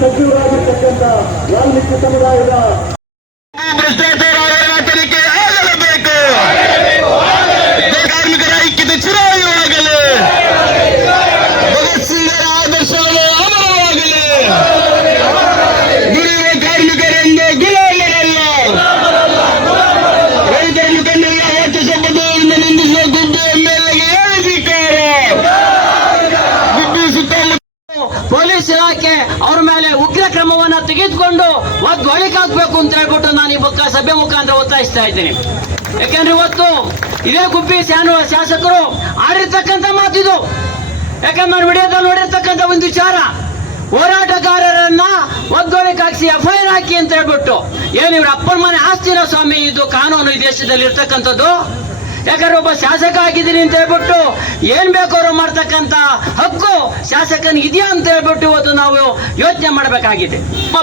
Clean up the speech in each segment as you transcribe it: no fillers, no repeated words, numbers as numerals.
ಸಚಿವರಾಗಿರ್ತಕ್ಕಂಥ ವಾಲ್ಮೀಕಿ ಸಮುದಾಯದ ಭ್ರಷ್ಟಾಚಾರ ತನಿಖೆ ಆಗಲೇಬೇಕು. ಕಾರ್ಮಿಕರ ಐಕ್ಯತೆ ಚಿರಾಯುವಾಗಲಿ, ಭಗತ್ ಸಿಂಗರ ಆದರ್ಶಗಳು ಅಮರವಾಗಲಿ. ದುಡಿಯುವ ಕಾರ್ಮಿಕರನ್ನು ಗುಲಾಮರಲ್ಲ, ರೈತರ ಮುಖಂಡರ ಹೊಟ್ಟೆ ಸಂಬಂಧವನ್ನು ನಿಂದಿಸುವ ಗುಬ್ಬಿ ಎಂಎಲ್ಎಗೆ ಹೇಳಿಸಿಕಾರ. ಗುಬ್ಬಿ ಸುತ್ತಮುತ್ತ ಪೊಲೀಸ್ ಇಲಾಖೆ ಅವ್ರ ಮೇಲೆ ಉಗ್ರ ಕ್ರಮವನ್ನ ತೆಗೆದುಕೊಂಡು ಒಳಗಾಗಬೇಕು ಅಂತ ಹೇಳ್ಬಿಟ್ಟು ನಾನು ಈ ಸಭೆ ಮುಖಾಂತರ ಒತ್ತಾಯಿಸ್ತಾ ಇದ್ದೀನಿ. ಯಾಕಂದ್ರೆ ಇವತ್ತು ಇದೇ ಗುಬ್ಬಿ ಶಾಸಕರು ಆಡಿರ್ತಕ್ಕಂಥ ಮಾತಿದು. ಯಾಕಂದ್ರೆ ನಾನು ವಿಡಿಯೋದಲ್ಲಿ ನೋಡಿರ್ತಕ್ಕಂಥ ಒಂದು ವಿಚಾರ, ಹೋರಾಟಗಾರರನ್ನ ಒಗ್ಗೊಳಕ್ಕೆ ಹಾಕಿಸಿ FIR ಹಾಕಿ ಅಂತ ಹೇಳ್ಬಿಟ್ಟು ಏನ್ ಇವ್ರ ಅಪ್ಪನ ಮನೆ ಆಸ್ತಿನ ಸ್ವಾಮಿ, ಇದು ಕಾನೂನು ಈ ದೇಶದಲ್ಲಿ ಇರ್ತಕ್ಕಂಥದ್ದು. ಯಾಕಂದ್ರೆ ಒಬ್ಬ ಶಾಸಕ ಆಗಿದ್ದೀನಿ ಅಂತ ಹೇಳ್ಬಿಟ್ಟು ಏನ್ ಬೇಕಾದ್ರೂ ಮಾಡ್ತಕ್ಕಂಥ ಹಕ್ಕು ಶಾಸಕನಿಗೆ ಇದೆಯಾ ಅಂತ ಹೇಳ್ಬಿಟ್ಟು ಇವತ್ತು ನಾವು ಯೋಚನೆ ಮಾಡಬೇಕಾಗಿದೆ.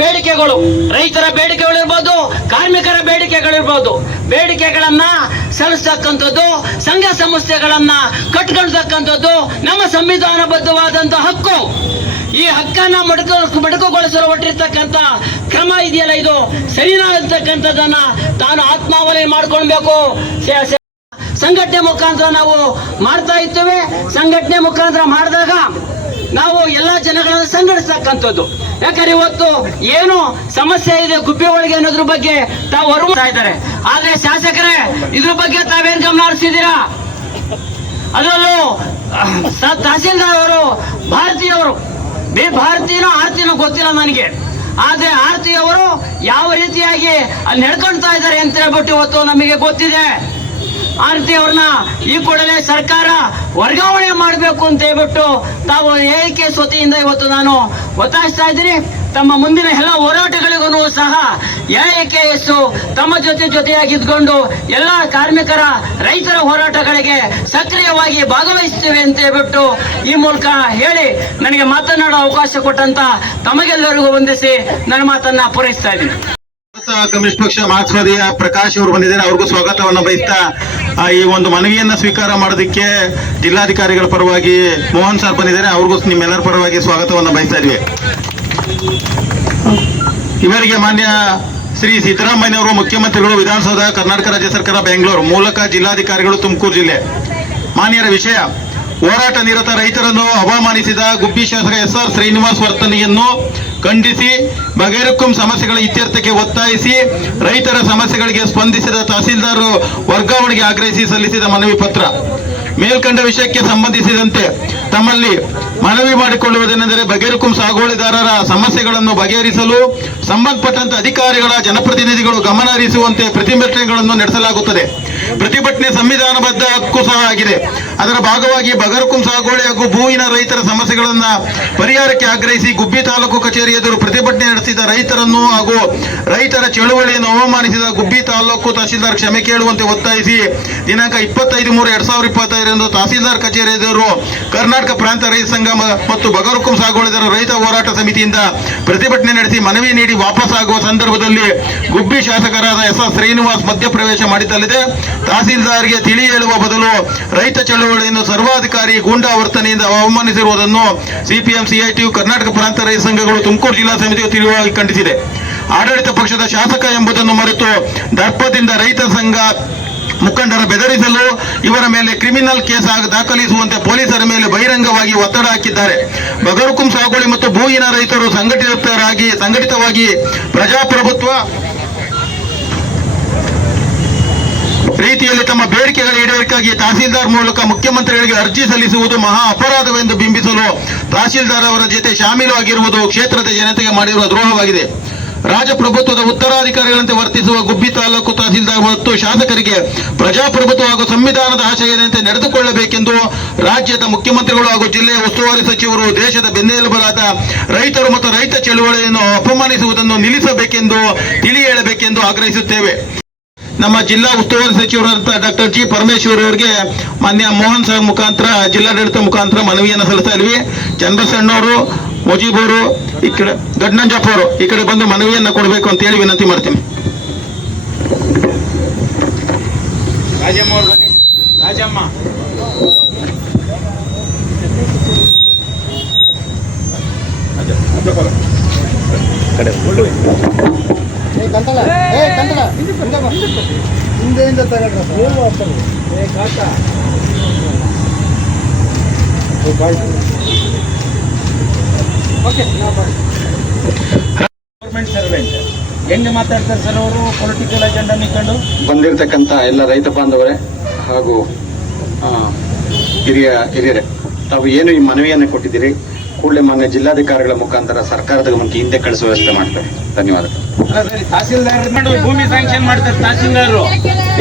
ಬೇಡಿಕೆಗಳು, ರೈತರ ಬೇಡಿಕೆಗಳಿರ್ಬೋದು, ಕಾರ್ಮಿಕರ ಬೇಡಿಕೆಗಳಿರ್ಬೋದು, ಬೇಡಿಕೆಗಳನ್ನ ಸಲ್ಲಿಸ್ತಕ್ಕಂಥದ್ದು, ಸಂಘ ಸಂಸ್ಥೆಗಳನ್ನ ಕಟ್ಕೊಳ್ತಕ್ಕಂಥದ್ದು ನಮ್ಮ ಸಂವಿಧಾನಬದ್ಧವಾದಂತ ಹಕ್ಕು. ಈ ಹಕ್ಕನ್ನ ಮೊಟಕುಗೊಳಿಸಲು ಹೊಟ್ಟಿರ್ತಕ್ಕಂಥ ಕ್ರಮ ಇದೆಯಲ್ಲ, ಇದು ಸರಿನಾ ಅಂತಕ್ಕಂಥದ್ದನ್ನ ತಾನು ಆತ್ಮಾವಲೋಕನ ಮಾಡ್ಕೊಳ್ಬೇಕು. ಸಂಘಟನೆ ಮುಖಾಂತರ ನಾವು ಮಾಡ್ತಾ ಇದ್ದೇವೆ. ಸಂಘಟನೆ ಮುಖಾಂತರ ಮಾಡಿದಾಗ ನಾವು ಎಲ್ಲಾ ಜನಗಳನ್ನು ಸಂಘಟಿಸ್ತಕ್ಕಂಥದ್ದು. ಯಾಕಂದ್ರೆ ಇವತ್ತು ಏನು ಸಮಸ್ಯೆ ಇದೆ ಗುಬ್ಬಿ ಒಳಗೆ ಅನ್ನೋದ್ರ ಬಗ್ಗೆ ತಾವು ಹೊರಡ್ತಾ ಇದ್ದಾರೆ. ಆದ್ರೆ ಶಾಸಕರೇ, ಇದ್ರ ಬಗ್ಗೆ ತಾವೇನ್ ಗಮನ ಹರಿಸಿದ್ದೀರಾ? ಅದರಲ್ಲೂ ತಹಸೀಲ್ದಾರ್ ಅವರು ಭಾರತೀಯವರು, ಭಾರತೀಯನೋ ಆರ್ತಿನೋ ಗೊತ್ತಿಲ್ಲ ನನಗೆ, ಆದ್ರೆ ಆರ್ತಿಯವರು ಯಾವ ರೀತಿಯಾಗಿ ಅಲ್ಲಿ ನಡ್ಕೊಳ್ತಾ ಇದ್ದಾರೆ ಅಂತ ಹೇಳ್ಬಿಟ್ಟು ಇವತ್ತು ನಮಗೆ ಗೊತ್ತಿದೆ. ಆರ್ತಿ ಅವ್ರನ್ನ ಈ ಕೂಡಲೇ ಸರ್ಕಾರ ವರ್ಗಾವಣೆ ಮಾಡಬೇಕು ಅಂತ ಹೇಳ್ಬಿಟ್ಟು ತಾವು AIKS ವತಿಯಿಂದ ಇವತ್ತು ನಾನು ಒತ್ತಾಯಿಸ್ತಾ ಇದ್ದೀನಿ. ತಮ್ಮ ಮುಂದಿನ ಎಲ್ಲ ಹೋರಾಟಗಳಿಗೂ ಸಹ AIKS ತಮ್ಮ ಜೊತೆಯಾಗಿದ್ಕೊಂಡು ಎಲ್ಲ ಕಾರ್ಮಿಕರ ರೈತರ ಹೋರಾಟಗಳಿಗೆ ಸಕ್ರಿಯವಾಗಿ ಭಾಗವಹಿಸ್ತೇವೆ ಅಂತ ಹೇಳ್ಬಿಟ್ಟು ಈ ಮೂಲಕ ಹೇಳಿ ನನಗೆ ಮಾತನಾಡೋ ಅವಕಾಶ ಕೊಟ್ಟಂತ ತಮಗೆಲ್ಲರಿಗೂ ವಂದಿಸಿ ನನ್ನ ಮಾತನ್ನ ಪೂರೈಸ್ತಾ ಇದ್ದೀನಿ. ಕಮ್ಯುನಿಸ್ಟ್ ಪಕ್ಷ ಮಾರ್ಕ್ಸ್ವಾದಿಯ ಪ್ರಕಾಶ್ ಅವರು ಬಂದಿದ್ದಾರೆ, ಅವ್ರಿಗೂ ಸ್ವಾಗತವನ್ನು ಬಯಸ್ತಾ ಈ ಒಂದು ಮನವಿಯನ್ನ ಸ್ವೀಕಾರ ಮಾಡೋದಕ್ಕೆ ಜಿಲ್ಲಾಧಿಕಾರಿಗಳ ಪರವಾಗಿ ಮೋಹನ್ ಸರ್ ಬಂದಿದ್ದಾರೆ, ಅವ್ರಿಗೂ ನಿಮ್ಮೆಲ್ಲರ ಪರವಾಗಿ ಸ್ವಾಗತವನ್ನು ಬಯಸ್ತಾ ಇದ್ವಿ. ಇವರಿಗೆ ಮಾನ್ಯ ಶ್ರೀ ಸಿದ್ದರಾಮಯ್ಯ ಅವರು ಮುಖ್ಯಮಂತ್ರಿಗಳು, ವಿಧಾನಸೌಧ, ಕರ್ನಾಟಕ ರಾಜ್ಯ ಸರ್ಕಾರ ಬೆಂಗಳೂರು ಮೂಲಕ ಜಿಲ್ಲಾಧಿಕಾರಿಗಳು ತುಮಕೂರು ಜಿಲ್ಲೆ. ಮಾನ್ಯರ ವಿಷಯ, ಹೋರಾಟ ನಿರತ ರೈತರನ್ನು ಅವಮಾನಿಸಿದ ಗುಬ್ಬಿ ಶಾಸಕ SR ಶ್ರೀನಿವಾಸ್ ವರ್ತನೆಯನ್ನು ಖಂಡಿಸಿ ಬಗೆಹರಿಕುಂ ಸಮಸ್ಯೆಗಳ ಇತ್ಯರ್ಥಕ್ಕೆ ಒತ್ತಾಯಿಸಿ ರೈತರ ಸಮಸ್ಯೆಗಳಿಗೆ ಸ್ಪಂದಿಸಿದ ತಹಸೀಲ್ದಾರ್ ವರ್ಗಾವಣೆಗೆ ಆಗ್ರಹಿಸಿ ಸಲ್ಲಿಸಿದ ಮನವಿ ಪತ್ರ. ಮೇಲ್ಕಂಡ ವಿಷಯಕ್ಕೆ ಸಂಬಂಧಿಸಿದಂತೆ ತಮ್ಮಲ್ಲಿ ಮನವಿ ಮಾಡಿಕೊಳ್ಳುವುದೇನೆಂದರೆ, ಬಗೆಹರಿಕುಂ ಸಾಗುವಳಿದಾರರ ಸಮಸ್ಯೆಗಳನ್ನು ಬಗೆಹರಿಸಲು ಸಂಬಂಧಪಟ್ಟಂತ ಅಧಿಕಾರಿಗಳ ಜನಪ್ರತಿನಿಧಿಗಳು ಗಮನ ಹರಿಸುವಂತೆ ಪ್ರತಿಭಟನೆಗಳನ್ನು ನಡೆಸಲಾಗುತ್ತದೆ. ಪ್ರತಿಭಟನೆ ಸಂವಿಧಾನಬದ್ಧ ಹಕ್ಕು ಸಹ ಆಗಿದೆ. ಅದರ ಭಾಗವಾಗಿ ಬಗರ್ಕುಂ ಸಾಗುವಳಿ ಹಾಗೂ ಭೂವಿನ ರೈತರ ಸಮಸ್ಯೆಗಳನ್ನ ಪರಿಹಾರಕ್ಕೆ ಆಗ್ರಹಿಸಿ ಗುಬ್ಬಿ ತಾಲೂಕು ಕಚೇರಿ ಎದುರು ಪ್ರತಿಭಟನೆ ನಡೆಸಿದ ರೈತರನ್ನು ಹಾಗೂ ರೈತರ ಚಳುವಳಿಯನ್ನು ಅವಮಾನಿಸಿದ ಗುಬ್ಬಿ ತಾಲೂಕು ತಹಸೀಲ್ದಾರ್ ಕ್ಷಮೆ ಕೇಳುವಂತೆ ಒತ್ತಾಯಿಸಿ ದಿನಾಂಕ 25/3/2025 ತಹಸೀಲ್ದಾರ್ ಕಚೇರಿ ಎದುರು ಕರ್ನಾಟಕ ಪ್ರಾಂತ ರೈತ ಸಂಘ ಮತ್ತು ಬಗರ್ಕುಂ ಸಾಗುವಳಿದಾರ ರೈತ ಹೋರಾಟ ಸಮಿತಿಯಿಂದ ಪ್ರತಿಭಟನೆ ನಡೆಸಿ ಮನವಿ ನೀಡಿ ವಾಪಸ್ ಆಗುವ ಸಂದರ್ಭದಲ್ಲಿ ಗುಬ್ಬಿ ಶಾಸಕರಾದ SR ಶ್ರೀನಿವಾಸ್ ಮಧ್ಯಪ್ರವೇಶ ಮಾಡಿದ್ದಲ್ಲದೆ ತಹಸೀಲ್ದಾರ್ಗೆ ತಿಳಿ ಹೇಳುವ ಬದಲು ರೈತ ಚಳವಳಿಯನ್ನು ಸರ್ವಾಧಿಕಾರಿ ಗೂಂಡಾ ವರ್ತನೆಯಿಂದ ಅವಮಾನಿಸಿರುವುದನ್ನು CPM CITU ಕರ್ನಾಟಕ ಪ್ರಾಂತ ರೈತ ಸಂಘಗಳು ತುಮಕೂರು ಜಿಲ್ಲಾ ಸಮಿತಿಯು ತೀವ್ರವಾಗಿ ಖಂಡಿಸಿದೆ. ಆಡಳಿತ ಪಕ್ಷದ ಶಾಸಕ ಎಂಬುದನ್ನು ಮರೆತು ದರ್ಪದಿಂದ ರೈತ ಸಂಘ ಮುಖಂಡರ ಬೆದರಿಸಲು ಇವರ ಮೇಲೆ ಕ್ರಿಮಿನಲ್ ಕೇಸ್ ದಾಖಲಿಸುವಂತೆ ಪೊಲೀಸರ ಮೇಲೆ ಬಹಿರಂಗವಾಗಿ ಒತ್ತಡ ಹಾಕಿದ್ದಾರೆ. ಬಗರ್ಕುಂ ಸಾಗುವಳಿ ಮತ್ತು ಭೂಹೀನ ರೈತರು ಸಂಘಟಿತವಾಗಿ ಪ್ರಜಾಪ್ರಭುತ್ವ ರೀತಿಯಲ್ಲಿ ತಮ್ಮ ಬೇಡಿಕೆಗಳ ಈಡೇರಿಕೆಗಾಗಿ ತಹಸೀಲ್ದಾರ್ ಮೂಲಕ ಮುಖ್ಯಮಂತ್ರಿಗಳಿಗೆ ಅರ್ಜಿ ಸಲ್ಲಿಸುವುದು ಮಹಾ ಅಪರಾಧವೆಂದು ಬಿಂಬಿಸಲು ತಹಸೀಲ್ದಾರ್ ಅವರ ಜೊತೆ ಶಾಮೀಲು ಆಗಿರುವುದು ಕ್ಷೇತ್ರದ ಜನತೆಗೆ ಮಾಡಿರುವ ದ್ರೋಹವಾಗಿದೆ. ರಾಜಪ್ರಭುತ್ವದ ಉತ್ತರಾಧಿಕಾರಿಗಳಂತೆ ವರ್ತಿಸುವ ಗುಬ್ಬಿ ತಾಲೂಕು ತಹಸೀಲ್ದಾರ್ ಮತ್ತು ಶಾಸಕರಿಗೆ ಪ್ರಜಾಪ್ರಭುತ್ವ ಹಾಗೂ ಸಂವಿಧಾನದ ಆಶಯದಂತೆ ನಡೆದುಕೊಳ್ಳಬೇಕೆಂದು ರಾಜ್ಯದ ಮುಖ್ಯಮಂತ್ರಿಗಳು ಹಾಗೂ ಜಿಲ್ಲೆಯ ಉಸ್ತುವಾರಿ ಸಚಿವರು ದೇಶದ ಬೆನ್ನೆಲುಬಾದ ರೈತರು ಮತ್ತು ರೈತ ಚಳುವಳಿಯನ್ನು ಅಪಮಾನಿಸುವುದನ್ನು ನಿಲ್ಲಿಸಬೇಕೆಂದು ತಿಳಿ ಹೇಳಬೇಕೆಂದು ಆಗ್ರಹಿಸುತ್ತೇವೆ. ನಮ್ಮ ಜಿಲ್ಲಾ ಉಸ್ತುವಾರಿ ಸಚಿವರಾದ ಡಾಕ್ಟರ್ G. ಪರಮೇಶ್ವರ್ ಅವರಿಗೆ ಮಾನ್ಯ ಮೋಹನ್ ಸರ್ ಮುಖಾಂತರ ಜಿಲ್ಲಾಡಳಿತ ಮುಖಾಂತರ ಮನವಿಯನ್ನು ಸಲ್ಲಿಸ್ತಾ ಇದ್ವಿ. ಚಂದ್ರಸಣ್ಣವರು, ಮುಜೀಬ್ ಅವರು, ಈ ಕಡೆ ಗಡ್ನಂಜಪ್ಪ ಅವರು ಈ ಕಡೆ ಬಂದು ಮನವಿಯನ್ನು ಕೊಡಬೇಕು ಅಂತ ಹೇಳಿ ವಿನಂತಿ ಮಾಡ್ತೀನಿ. ರಾಜಮ್ಮ ಅವರು ಬನ್ನಿ. ರಾಜಮ್ಮ ಹಿಂದೆಯಿಂದ ತಗೊಂಡ್ರ ಗೌರ್ಮೆಂಟ್ ಸರ್ವೆಂಟ್ ಹೆಂಗೆ ಮಾತಾಡ್ತಾರೆ ಸರ್ ಅವರು ಪೊಲಿಟಿಕಲ್ ಅಜೆಂಡಾ ನಿಂತ್ಕೊಂಡು? ಬಂದಿರತಕ್ಕಂಥ ಎಲ್ಲ ರೈತ ಬಾಂಧವರೇ ಹಾಗೂ ಹಿರಿಯರೇ, ತಾವು ಏನು ಈ ಮನವಿಯನ್ನು ಕೊಟ್ಟಿದ್ದೀರಿ, ಕೂಡಲೇ ಮಾನ್ಯ ಜಿಲ್ಲಾಧಿಕಾರಿಗಳ ಮುಖಾಂತರ ಸರ್ಕಾರದ ಗಮನಕ್ಕೆ ಹಿಂದೆ ಕಳಿಸುವ ವ್ಯವಸ್ಥೆ ಮಾಡ್ತಾರೆ. ಧನ್ಯವಾದಗಳು. ಸರಿ, ತಹಸೀಲ್ದಾರ್ ಭೂಮಿ ಸ್ಯಾಂಕ್ಷನ್ ಮಾಡ್ತಾರೆ ತಹಸೀಲ್ದಾರರು.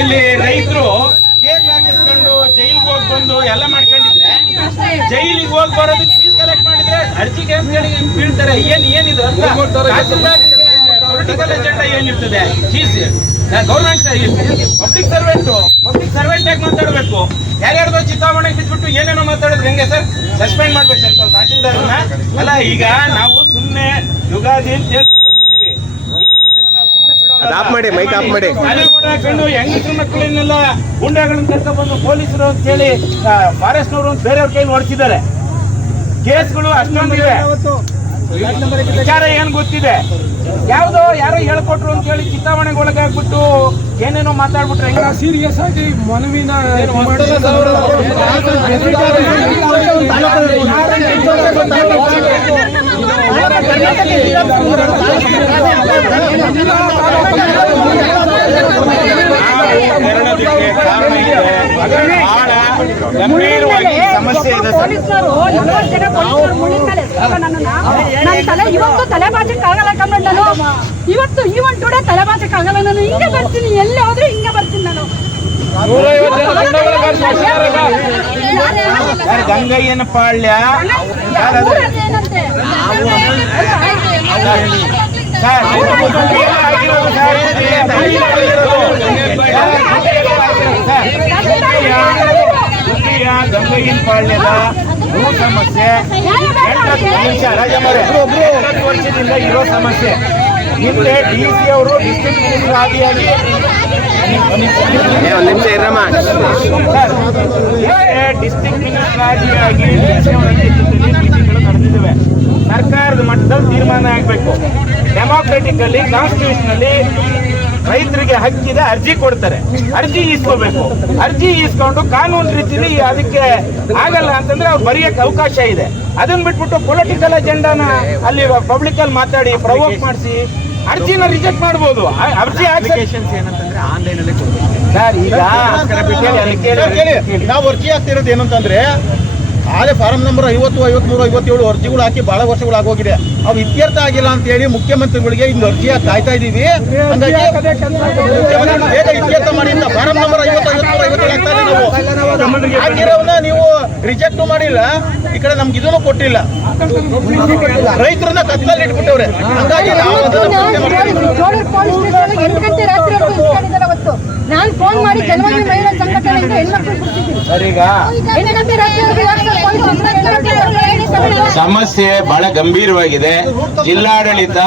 ಇಲ್ಲಿ ರೈತರು ಕೇಸ್ ಹಾಕಿಸ್ಕೊಂಡು ಜೈಲಿಗೆ ಹೋಗಿ ಬಂದು ಎಲ್ಲ ಮಾಡ್ಕೊಂಡಿದ್ರೆ, ಜೈಲಿಗೆ ಹೋಗಿ ಬರೋದಕ್ಕೆ ಫೀಸ್ ಕಲೆಕ್ಟ್ ಮಾಡಿದ್ರೆ ಅರ್ಜಿಗೆ ಅಂತೇಳಿ ಬೀಳ್ತಾರೆ. ಏನಿದು ಪೊಲಿಟಿಕಲ್ ಅಜೆಂಡಾ ಏನಿರ್ತದೆ? ಗೌರ್ಮೆಂಟ್ ಪಬ್ಲಿಕ್ ಸರ್ವೆಂಟ್ ಆಗಿ ಮಾತಾಡಬೇಕು. ಯಾರ್ಯಾರ್ದೋ ಚಿಂತಾಮಣಿಗೆ ಬಿಟ್ಬಿಟ್ಟು ಏನೇನೋ ಮಾತಾಡಿದ್ರೆ ಹೆಂಗೆ ಸರ್? ಸಸ್ಪೆಂಡ್ ಮಾಡ್ಬೇಕು ಸರ್ ತಹಸೀಲ್ದಾರ್ನ. ಅಲ್ಲ, ಈಗ ನಾವು ಸುಮ್ಮನೆ ಯುಗಾದಿ ಅಂತ ಹೇಳಿ ಬಂದಿದ್ದೀವಿ, ಇದನ್ನ ನಾವು ಸುಮ್ಮನೆ ಬಿಡೋದು. ತಲೆ ಓಡಾಕೊಂಡು ಹೆಂಗಸರು ಮಕ್ಕಳನ್ನೆಲ್ಲ ಗುಂಡಾಗಳನ್ನ ಕರ್ಕೊಂಡು ಬಂದು ಪೊಲೀಸರು ಅಂತ ಹೇಳಿ ಫಾರೆಸ್ಟ್ನವರು ಬೇರೆಯವ್ರ ಕೈಲಿ ಹೊಡ್ಸಿದ್ದಾರೆ. ಕೇಸ್ಗಳು ಅಷ್ಟೊಂದಿವೆ, ವಿಚಾರ ಏನ್ ಗೊತ್ತಿದೆ. ಯಾರೋ ಹೇಳ್ಕೊಟ್ರು ಅಂತ ಹೇಳಿ ಚಿಂತಾಮಣಿಗೆ ಒಳಗಾಗ್ಬಿಟ್ಟು ಏನೇನೋ ಮಾತಾಡ್ಬಿಟ್ರೆ ಹೆಂಗ? ಸೀರಿಯಸ್ ಆಗಿ ಮನವಿನ ಗಂಭೀರವಾಗಿ ಸಮಸ್ಯೆ ಇದೆ ಸರ್. ಇವತ್ತು ತಲೆ ಬಾಚಕ್ಕಾಗಲ್ಲ ಕಮ್ಮಿ ನಾನು. ಇವತ್ತು ಈವನ್ ಟುಡೇ ತಲೆ ಬಾಚಕ್ಕಾಗಲ್ಲ ನಾನು. ಹಿಂಗೆ ಬರ್ತೀನಿ, ಎಲ್ಲೇ ಹೋದ್ರೆ ಹಿಂಗೆ ಬರ್ತೀನಿ ನಾನು. ಗಂಗಯ್ಯನ ಪಾಳ್ಯ ಗಂಗಯ್ಯನ ಪಾಳ್ಯದ ಭೂ ಸಮಸ್ಯೆ 8 ವರ್ಷದಿಂದ ಇರೋ ಸಮಸ್ಯೆ. ಹಿಂದೆ DC ಅವರು ಡಿಸ್ಟ್ರಿಕ್ಟ್ ಮಿನಿಸ್ಟರ್ ಆದಿಯಾಗಿ ಡಿಸ್ಟ್ರಿಕ್ಟ್ ಮಿನಿಸ್ಟರ್ ಆದಿಯಾಗಿ ಮೀಟಿಂಗ್ಗಳು ನಡೆದಿದ್ದಾವೆ. ಸರ್ಕಾರದ ಮಟ್ಟದಲ್ಲಿ ತೀರ್ಮಾನ ಆಗಬೇಕು. ಡೆಮಾಕ್ರೆಟಿಕಲ್ಲಿ ಕಾನ್ಸ್ಟಿಟ್ಯೂಷನಲ್ಲಿ ರೈತರಿಗೆ ಹಕ್ಕಿದೆ, ಅರ್ಜಿ ಕೊಡ್ತಾರೆ, ಅರ್ಜಿ ಈಸ್ಕೋಬೇಕು. ಅರ್ಜಿ ಈಸ್ಕೊಂಡು ಕಾನೂನು ರೀತಿಯಲ್ಲಿ ಅದಕ್ಕೆ ಆಗಲ್ಲ ಅಂತಂದ್ರೆ ಅವ್ರು ಬರೆಯಕ್ಕೆ ಅವಕಾಶ ಇದೆ. ಅದನ್ನ ಬಿಟ್ಬಿಟ್ಟು ಪೊಲಿಟಿಕಲ್ ಅಜೆಂಡಾನ ಅಲ್ಲಿ ಪಬ್ಲಿಕ್ ಅಲ್ಲಿ ಮಾತಾಡಿ ಪ್ರವೋಕ್ ಮಾಡಿಸಿ ಅರ್ಜಿನ ರಿಜೆಕ್ಟ್ ಮಾಡ್ಬೋದು. ಅರ್ಜಿ ಅಪ್ಲಿಕೇಶನ್ಸ್ ಏನಂತಂದ್ರೆ ಆನ್ಲೈನ್ ಅಲ್ಲೇ ಕೊಡ್ಬೇಕು ಸರ್. ಈಗ ನಾವು ಅರ್ಜಿ ಆಗ್ತಿರೋದು ಏನಂತಂದ್ರೆ ಆಲೆ ಫಾರಂ ನಂಬರ್ 50, 53, 57 ಅರ್ಜಿಗಳು ಹಾಕಿ ಬಹಳ ವರ್ಷಗಳು ಆಗೋಗಿದೆ. ಅವು ಇತ್ಯರ್ಥ ಆಗಿಲ್ಲ ಅಂತ ಹೇಳಿ ಮುಖ್ಯಮಂತ್ರಿಗಳಿಗೆ ಇಂದು ಅರ್ಜಿ ಕಾಯ್ತಾ ಇದೀವಿ. ಹಂಗಾಗಿ ಬೇಗ ಇತ್ಯರ್ಥ ಮಾಡಿ ಅಂತ ಫಾರಂ ನಂಬರ್ 50, 53, 57 ಆಗ್ತಾ ಇದೆ. ನಾವು ಹಾಕಿರೋವನ್ನ ನೀವು ರಿಜೆಕ್ಟ್ ಮಾಡಿಲ್ಲ, ಈ ಕಡೆ ನಮ್ಗೆ ಇದನ್ನು ಕೊಟ್ಟಿಲ್ಲ, ರೈತರನ್ನ ಕತ್ತಲ್ಲಿ ಇಟ್ಬಿಟ್ಟವ್ರೆ. ಹಂಗಾಗಿ ನಾವು ನಾನು ಫೋನ್ ಮಾಡಿ ಜನವರಿ ಮಹಿಳಾ ಸಂಘಟನೆಯಿಂದ ಹೆಣ್ಮಕ್ಳು ಸಮಸ್ಯೆ ಬಹಳ ಗಂಭೀರವಾಗಿದೆ. ಜಿಲ್ಲಾಡಳಿತ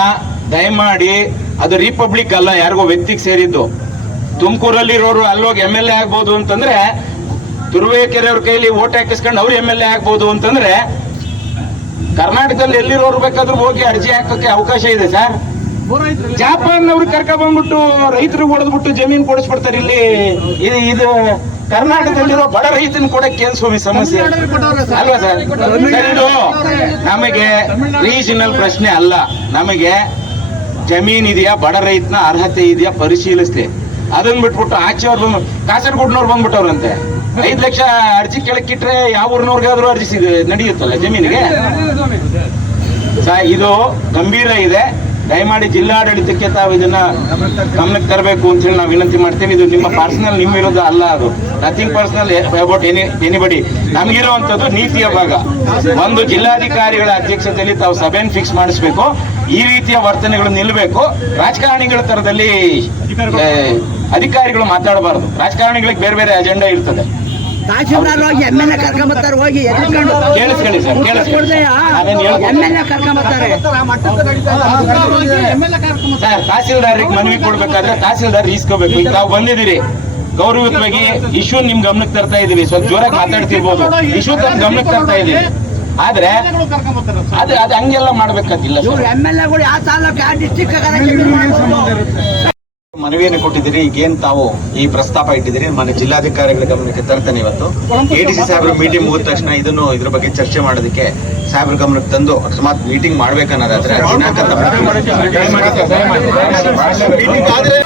ದಯಮಾಡಿ, ಅದು ರಿಪಬ್ಲಿಕ್ ಅಲ್ಲ, ಯಾರಿಗೋ ವ್ಯಕ್ತಿಗೆ ಸೇರಿದ್ದು. ತುಮಕೂರಲ್ಲಿರೋರು ಅಲ್ಲೋಗಿ MLA ಆಗ್ಬೋದು ಅಂತಂದ್ರೆ, ತುರುವೇಕೆರೆ ಅವ್ರ ಕೈಲಿ ಓಟ್ ಹಾಕಿಸ್ಕೊಂಡು ಅವ್ರು MLA ಆಗ್ಬೋದು ಅಂತಂದ್ರೆ, ಕರ್ನಾಟಕದಲ್ಲಿ ಎಲ್ಲಿರೋರು ಬೇಕಾದ್ರೂ ಹೋಗಿ ಅರ್ಜಿ ಹಾಕಕ್ಕೆ ಅವಕಾಶ ಇದೆ ಸರ್. ಜಾಪಾನ್ ಅವ್ರಿಗೆ ಕರ್ಕ ಬಂದ್ಬಿಟ್ಟು ರೈತರಿಗೆ ಹೊಡೆದ್ಬಿಟ್ಟು ಜಮೀನು ಕೊಡಿಸ್ಬಿಡ್ತಾರೆ. ಇಲ್ಲಿ ಇದು ಕರ್ನಾಟಕದಲ್ಲಿರೋ ಬಡ ರೈತನ ಕೊಡಕ್ಕೆ ಏನ್ ಸ್ವಾಮಿ ಸಮಸ್ಯೆ ಅಲ್ವಾ ಸರ್? ಇದು ನಮಗೆ ರೀಜನಲ್ ಪ್ರಶ್ನೆ ಅಲ್ಲ. ನಮಗೆ ಜಮೀನ್ ಇದೆಯಾ, ಬಡ ರೈತನ ಅರ್ಹತೆ ಇದೆಯಾ ಪರಿಶೀಲಿಸ್ಲಿ. ಅದನ್ನ ಬಿಟ್ಬಿಟ್ಟು ಆಚೆ ಅವ್ರು ಬಂದು ಕಾಸರಗೋಡ್ನವ್ರು ಬಂದ್ಬಿಟ್ಟವ್ರಂತೆ 5 ಲಕ್ಷ ಅರ್ಜಿ ಕೆಳಕ್ಕಿಟ್ರೆ ಯಾವ ಊರಿನವ್ರಿಗಾದ್ರೂ ಅರ್ಜಿ ನಡೆಯುತ್ತಲ್ಲ ಜಮೀನಿಗೆ. ಇದು ಗಂಭೀರ ಇದೆ. ದಯಮಾಡಿ ಜಿಲ್ಲಾಡಳಿತಕ್ಕೆ ತಾವು ಇದನ್ನ ಗಮನಕ್ಕೆ ತರಬೇಕು ಅಂತ ಹೇಳಿ ನಾವು ವಿನಂತಿ ಮಾಡ್ತೇನೆ. ಇದು ನಿಮ್ಮ ಪರ್ಸನಲ್, ನಿಮ್ಮ ವಿರುದ್ಧ ಅಲ್ಲ, ಅದು ನಥಿಂಗ್ ಪರ್ಸನಲ್ ಅಬೌಟ್ ಎನಿಬಡಿ. ನಮಗಿರುವಂತದ್ದು ನೀತಿಯ ಭಾಗ. ಒಂದು ಜಿಲ್ಲಾಧಿಕಾರಿಗಳ ಅಧ್ಯಕ್ಷತೆಯಲ್ಲಿ ತಾವು ಸಭೆಯನ್ನು ಫಿಕ್ಸ್ ಮಾಡಿಸ್ಬೇಕು. ಈ ರೀತಿಯ ವರ್ತನೆಗಳು ನಿಲ್ಲಬೇಕು. ರಾಜಕಾರಣಿಗಳ ತರದಲ್ಲಿ ಅಧಿಕಾರಿಗಳು ಮಾತಾಡಬಾರದು. ರಾಜಕಾರಣಿಗಳಿಗೆ ಬೇರೆ ಬೇರೆ ಅಜೆಂಡಾ ಇರ್ತದೆ. ತಹಶೀಲ್ದಾರ್ ಹೋಗಿ MLA ಕರ್ಕೊಂಬರ್ತಾರೆ, ಹೋಗಿ ಕೇಳಿಸ್ಕೊಳ್ಳಿ ಸರ್, ಕೇಳಿಸ್ಕೊಳ್ಳಿ. MLA ಕರ್ಕೊಂಬರ್ತಾರೆ sir. ತಹಸೀಲ್ದಾರ್ರಿಗೆ ಮನವಿ ಕೊಡ್ಬೇಕಾದ್ರೆ ತಹಸೀಲ್ದಾರ್ ಇಸ್ಕೋಬೇಕು. ಈಗ ತಾವು ಬಂದಿದ್ದೀರಿ, ಗೌರವಯುತವಾಗಿ ಇಶ್ಯೂ ನಿಮ್ ಗಮನಕ್ಕೆ ತರ್ತಾ ಇದೀವಿ. ಸ್ವಲ್ಪ ಜೋರಾಗಿ ಮಾತಾಡ್ತಿರ್ಬೋದು. ಇಶ್ಯೂ ತಮ್ಮ ಗಮನಕ್ಕೆ ತರ್ತಾ ಇದೀವಿ. ಆದ್ರೆ ಅದು ಹಂಗೆಲ್ಲ ಮಾಡ್ಬೇಕಂತಿಲ್ಲ ಸರ್. ಮನವಿಯನ್ನು ಕೊಟ್ಟಿದ್ದೀರಿ. ಈಗೇನ್ ತಾವು ಈ ಪ್ರಸ್ತಾಪ ಇಟ್ಟಿದ್ದೀರಿ ಮನೆ ಜಿಲ್ಲಾಧಿಕಾರಿಗಳ ಗಮನಕ್ಕೆ ತರ್ತೇನೆ. ಇವತ್ತು ಎಡಿಸಿ ಸಾಹೇಬ್ರ ಮೀಟಿಂಗ್ ಮುಗಿದ ತಕ್ಷಣ ಇದ್ರ ಬಗ್ಗೆ ಚರ್ಚೆ ಮಾಡೋದಕ್ಕೆ ಸಾಹೇಬ್ರ ಗಮನಕ್ಕೆ ತಂದು ಅಕಸ್ಮಾತ್ ಮೀಟಿಂಗ್ ಮಾಡ್ಬೇಕನ್ನೋದಾದ್ರೆ ದಿನಾಂಕ ಮೀಟಿಂಗ್ ಆದ್ರೆ